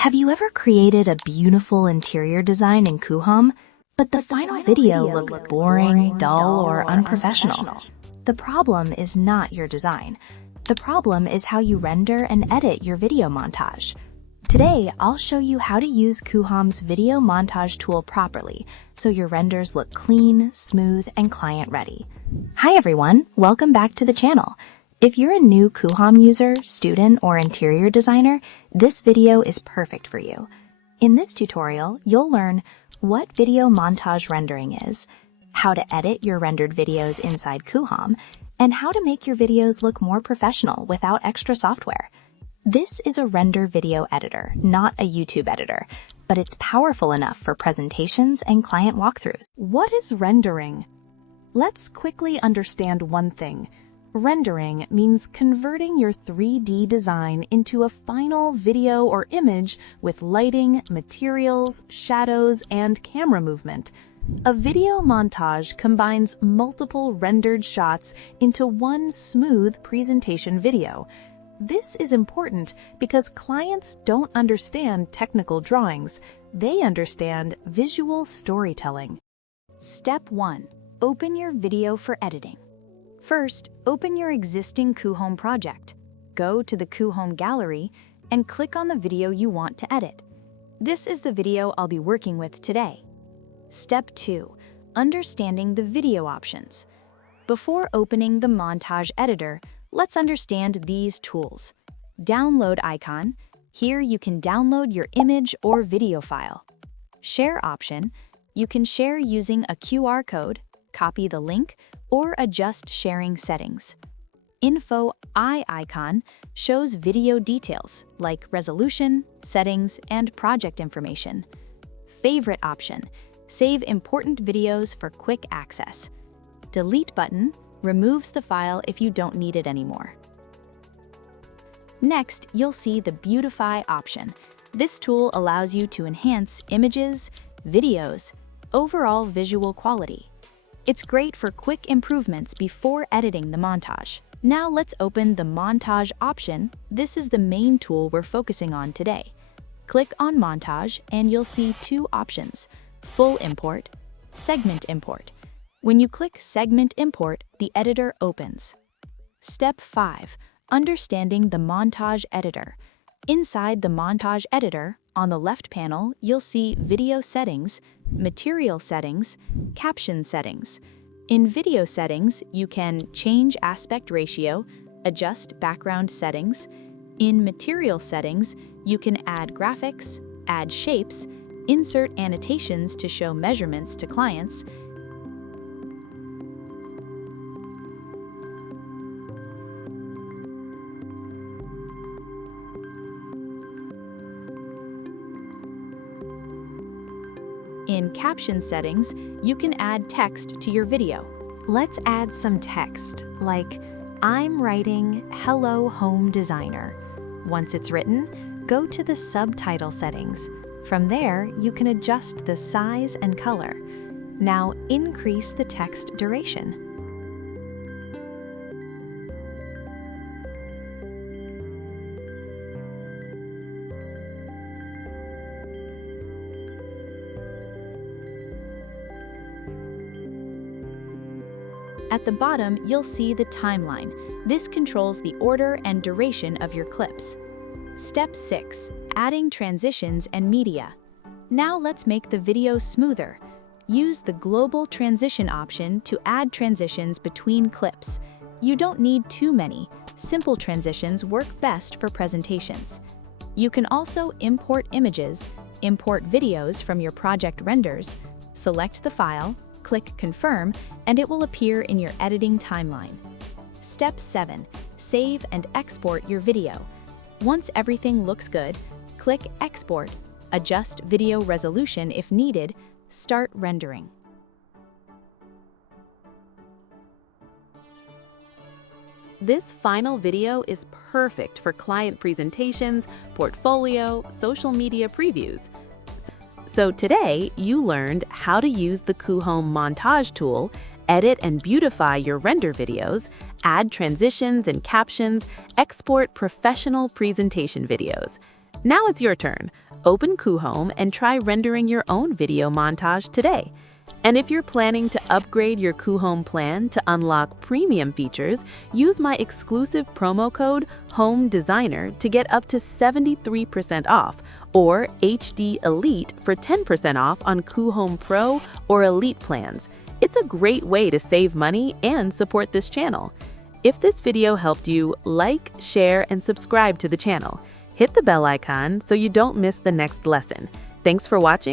Have you ever created a beautiful interior design in Coohom, but the final video looks boring, dull, or unprofessional? The problem is not your design. The problem is how you render and edit your video montage. Today, I'll show you how to use Coohom's video montage tool properly so your renders look clean, smooth, and client-ready. Hi everyone, welcome back to the channel. If you're a new Coohom user, student, or interior designer, this video is perfect for you. In this tutorial, you'll learn what video montage rendering is, how to edit your rendered videos inside Coohom, and how to make your videos look more professional without extra software. This is a render video editor, not a YouTube editor, but it's powerful enough for presentations and client walkthroughs. What is rendering? Let's quickly understand one thing. Rendering means converting your 3D design into a final video or image with lighting, materials, shadows, and camera movement. A video montage combines multiple rendered shots into one smooth presentation video. This is important because clients don't understand technical drawings. They understand visual storytelling. Step 1. Open your video for editing. First, open your existing Coohom project. Go to the Coohom Gallery and click on the video you want to edit. This is the video I'll be working with today. Step 2. Understanding the video options. Before opening the Montage Editor, let's understand these tools. Download icon. Here you can download your image or video file. Share option. You can share using a QR code, copy the link, or adjust sharing settings. Info icon shows video details like resolution, settings, and project information. Favorite option. Save important videos for quick access. Delete button removes the file if you don't need it anymore. Next, you'll see the Beautify option. This tool allows you to enhance images, videos, overall visual quality. It's great for quick improvements before editing the montage. Now let's open the Montage option. This is the main tool we're focusing on today. Click on Montage and you'll see two options: Full Import, Segment Import. When you click Segment Import, the editor opens. Step 5. Understanding the Montage Editor. Inside the Montage Editor, on the left panel, you'll see Video Settings, Material Settings, Caption Settings. In Video Settings, you can change aspect ratio, adjust background settings. In Material Settings, you can add graphics, add shapes, insert annotations to show measurements to clients. In Caption Settings, you can add text to your video. Let's add some text, like, "I'm writing Hello Home Designer." Once it's written, go to the subtitle settings. From there, you can adjust the size and color. Now increase the text duration. At the bottom, you'll see the timeline. This controls the order and duration of your clips. Step 6. Adding transitions and media. Now let's make the video smoother. Use the Global Transition option to add transitions between clips. You don't need too many. Simple transitions work best for presentations. You can also import images, import videos from your project renders, select the file, click Confirm, and it will appear in your editing timeline. Step 7. Save and export your video. Once everything looks good, click Export, adjust video resolution if needed, start rendering. This final video is perfect for client presentations, portfolio, social media previews. So today, you learned how to use the Coohom Montage tool, edit and beautify your render videos, add transitions and captions, export professional presentation videos. Now it's your turn. Open Coohom and try rendering your own video montage today. And if you're planning to upgrade your Coohom plan to unlock premium features, use my exclusive promo code HOMEDESIGNER to get up to 73% off, or HD Elite for 10% off on Coohom Pro or Elite plans. It's a great way to save money and support this channel. If this video helped you, like, share, and subscribe to the channel. Hit the bell icon so you don't miss the next lesson. Thanks for watching.